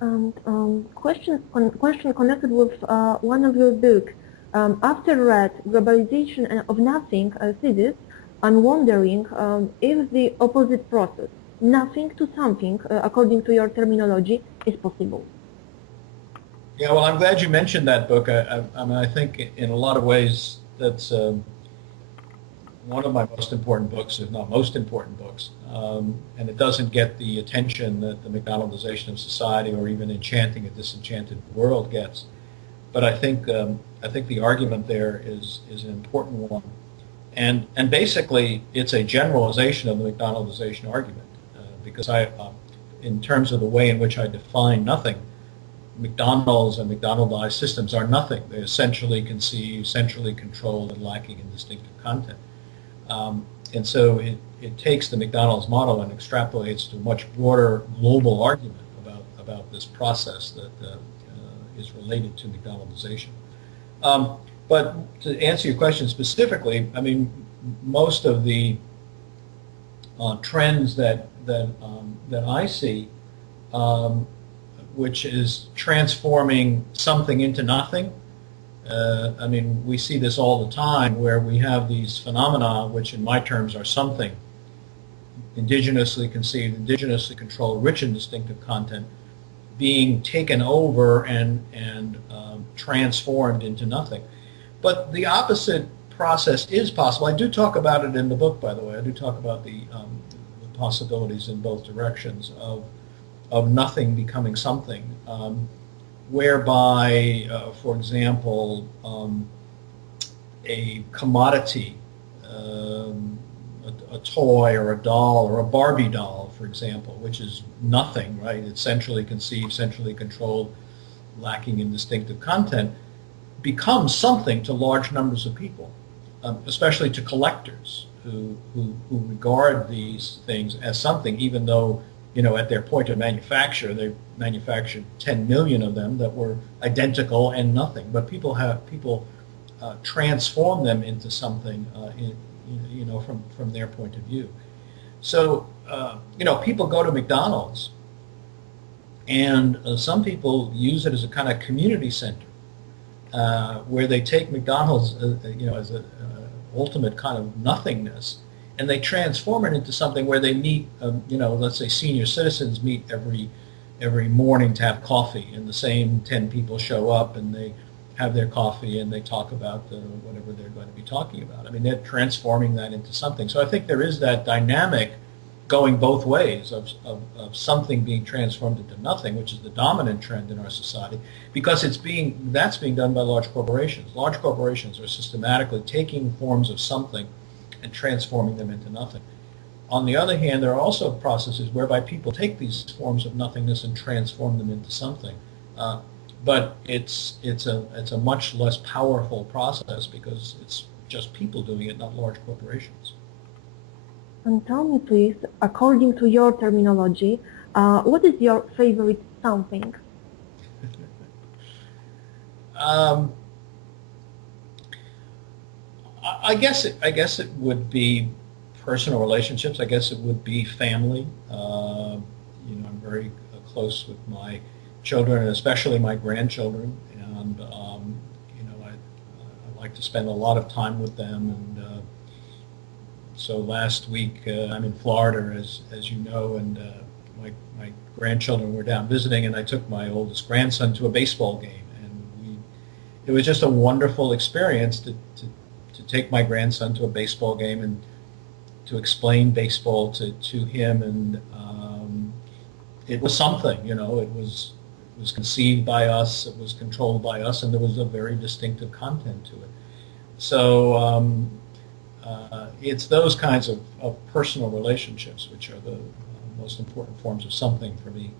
And question connected with one of your books. After read Globalization of Nothing thesis, I'm wondering if the opposite process, nothing to something, according to your terminology, is possible. Yeah, well, I'm glad you mentioned that book. I mean, I think in a lot of ways that's one of my most important books, if not most important books. And it doesn't get the attention that the Mcdonaldization of society or even Enchanting a Disenchanted World gets. But I think the argument there is an important one. And basically, it's a generalization of the Mcdonaldization argument. Because in terms of the way in which I define nothing, McDonald's and McDonaldized systems are nothing. They're centrally conceived, centrally controlled, and lacking in distinctive content. And so it takes the McDonald's model and extrapolates to a much broader global argument about this process that is related to McDonaldization. But to answer your question specifically, I mean, most of the trends that I see, which is transforming something into nothing. I mean, we see this all the time where we have these phenomena, which in my terms are something, indigenously conceived, indigenously controlled, rich in distinctive content, being taken over and transformed into nothing. But the opposite process is possible. I do talk about it in the book, by the way. I do talk about the possibilities in both directions of nothing becoming something, whereby, for example, a commodity, a toy or a doll or a Barbie doll, for example, which is nothing, right? It's centrally conceived, centrally controlled, lacking in distinctive content, becomes something to large numbers of people, especially to collectors who regard these things as something, even though, you know, at their point of manufacture, they manufactured 10 million of them that were identical and nothing. But people transform them into something, you know, from their point of view. So, you know, people go to McDonald's, and some people use it as a kind of community center, where they take McDonald's, you know, as a ultimate kind of nothingness, and they transform it into something where they meet, you know, let's say senior citizens meet every morning to have coffee, and the same 10 people show up and they have their coffee and they talk about whatever they're going to be talking about. I mean, they're transforming that into something. So I think there is that dynamic going both ways of something being transformed into nothing, which is the dominant trend in our society, because that's being done by large corporations. Large corporations are systematically taking forms of something and transforming them into nothing. On the other hand, there are also processes whereby people take these forms of nothingness and transform them into something. But it's a much less powerful process because it's just people doing it, not large corporations. And tell me, please, according to your terminology, what is your favorite something? I guess it would be personal relationships. I guess it would be family. You know, I'm very close with my children, and especially my grandchildren, and you know, I like to spend a lot of time with them. And so last week I'm in Florida, as you know, and my grandchildren were down visiting, and I took my oldest grandson to a baseball game, and it was just a wonderful experience to take my grandson to a baseball game and to explain baseball to him, and it was something, you know. It was conceived by us, it was controlled by us, and there was a very distinctive content to it. So it's those kinds of personal relationships which are the most important forms of something for me.